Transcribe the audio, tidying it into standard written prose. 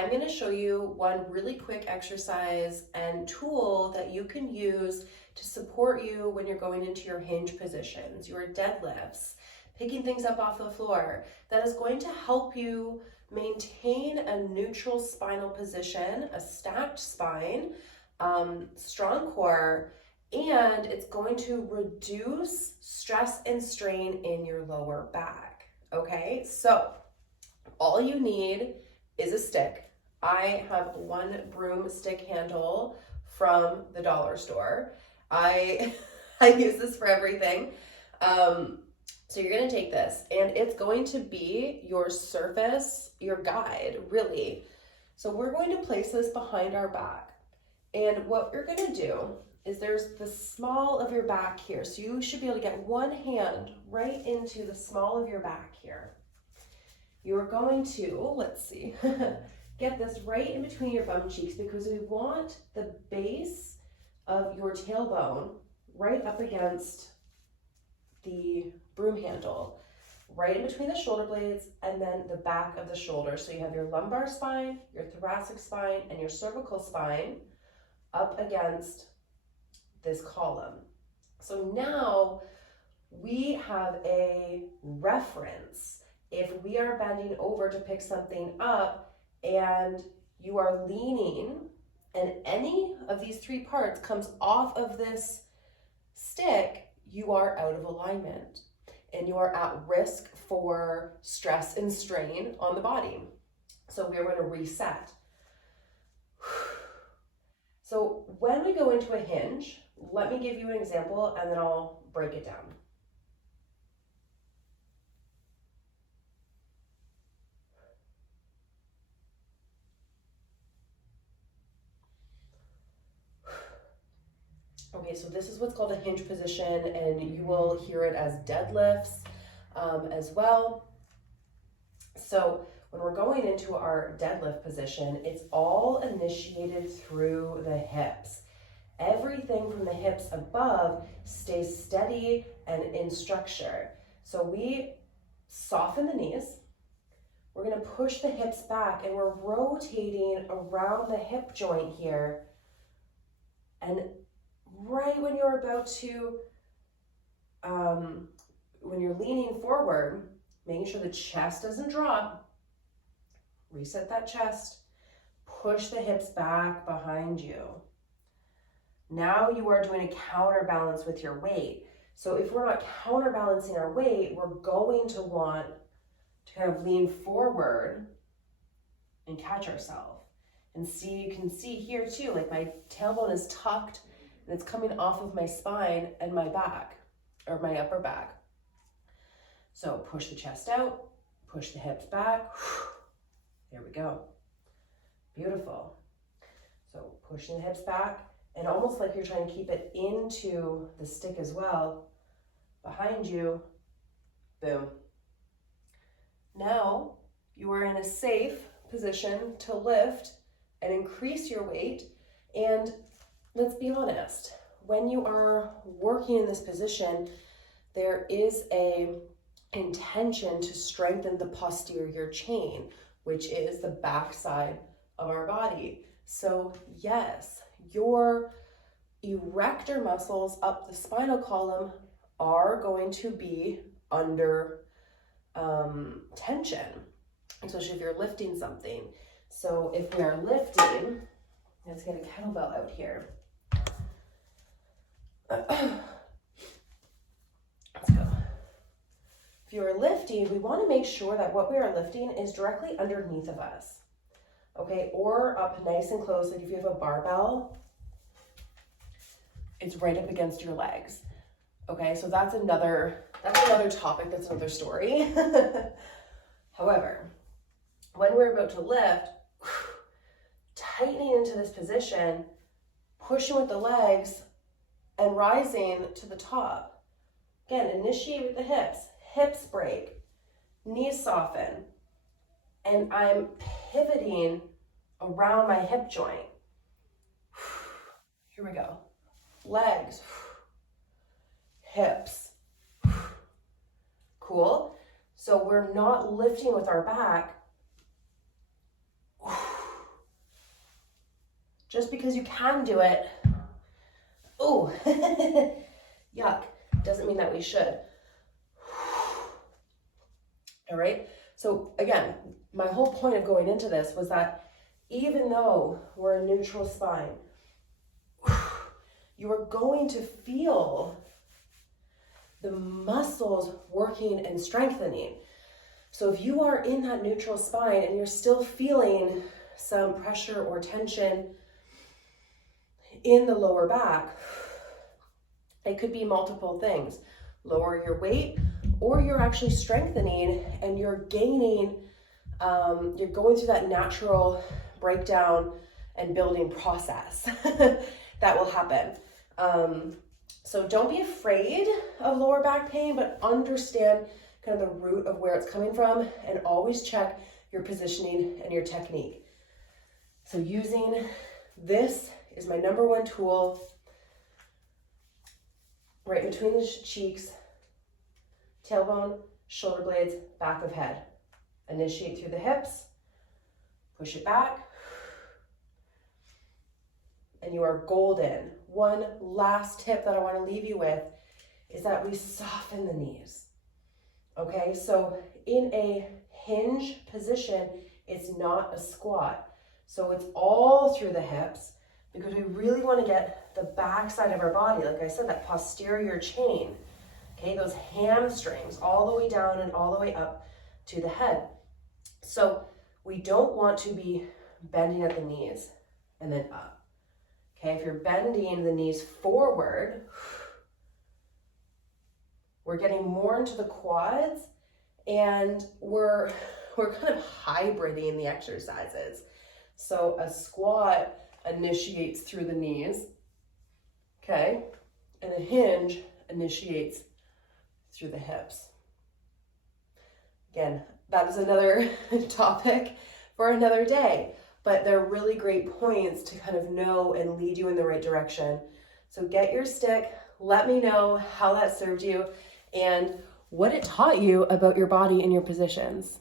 I'm going to show you one really quick exercise and tool that you can use to support you when you're going into your hinge positions, your deadlifts, picking things up off the floor, that is going to help you maintain a neutral spinal position, a stacked spine, strong core, and it's going to reduce stress and strain in your lower back. Okay, so all you need is a stick. I have one broomstick handle from the dollar store. I use this for everything. So you're gonna take this and it's going to be your surface, your guide, really. So we're going to place this behind our back. And what you're gonna do is there's the small of your back here. So you should be able to get one hand right into the small of your back here. You're going to, let's see, get this right in between your bum cheeks because we want the base of your tailbone right up against the broom handle, right in between the shoulder blades and then the back of the shoulder. So you have your lumbar spine, your thoracic spine, and your cervical spine up against this column. So now we have a reference. If we are bending over to pick something up and you are leaning and any of these three parts comes off of this stick, you are out of alignment and you are at risk for stress and strain on the body. So we're going to reset. So when we go into a hinge, let me give you an example and then I'll break it down. Okay, so this is what's called a hinge position, and you will hear it as deadlifts as well. So when we're going into our deadlift position, it's all initiated through the hips. Everything from the hips above stays steady and in structure. So we soften the knees. We're going to push the hips back and we're rotating around the hip joint here. And right when you're about to, when you're leaning forward, making sure the chest doesn't drop, reset that chest, push the hips back behind you. Now you are doing a counterbalance with your weight. So if we're not counterbalancing our weight, we're going to want to kind of lean forward and catch ourselves. And see, you can see here too, like my tailbone is tucked and it's coming off of my spine and my back, or my upper back. So push the chest out, push the hips back. There we go. Beautiful. So pushing the hips back and almost like you're trying to keep it into the stick as well. Behind you, boom. Now you are in a safe position to lift and increase your weight. And let's be honest, when you are working in this position, there is a intention to strengthen the posterior chain, which is the backside of our body. So yes, your erector muscles up the spinal column are going to be under tension, especially if you're lifting something. So if we are lifting, let's get a kettlebell out here. Let's go. If you are lifting, we want to make sure that what we are lifting is directly underneath of us. Okay, or up nice and close. Like if you have a barbell, it's right up against your legs. Okay, so that's another topic, that's another story. However, when we're about to lift, tightening into this position, pushing with the legs, and rising to the top. Again, initiate with the hips break, knees soften, and I'm pivoting around my hip joint. Here we go. Legs, hips. Cool. So we're not lifting with our back. Just because you can do it, oh, yuck, doesn't mean that we should. All right, so again, my whole point of going into this was that even though we're a neutral spine, you are going to feel the muscles working and strengthening. So if you are in that neutral spine and you're still feeling some pressure or tension in the lower back, it could be multiple things. Lower your weight, or you're actually strengthening and you're gaining, you're going through that natural breakdown and building process that will happen. So don't be afraid of lower back pain, but understand kind of the root of where it's coming from, and always check your positioning and your technique. So using this is my number one tool, right between the cheeks, tailbone, shoulder blades, back of head. Initiate through the hips, push it back, and you are golden. One last tip that I want to leave you with is that we soften the knees. Okay, so in a hinge position, it's not a squat. So it's all through the hips, because we really want to get the back side of our body, like I said, that posterior chain, okay, those hamstrings all the way down and all the way up to the head. So we don't want to be bending at the knees and then up. Okay, if you're bending the knees forward, we're getting more into the quads, and we're kind of hybriding the exercises. So a squat initiates through the knees, okay, and a hinge initiates through the hips. Again, that is another topic for another day, but they're really great points to kind of know and lead you in the right direction. So get your stick, let me know how that served you and what it taught you about your body and your positions.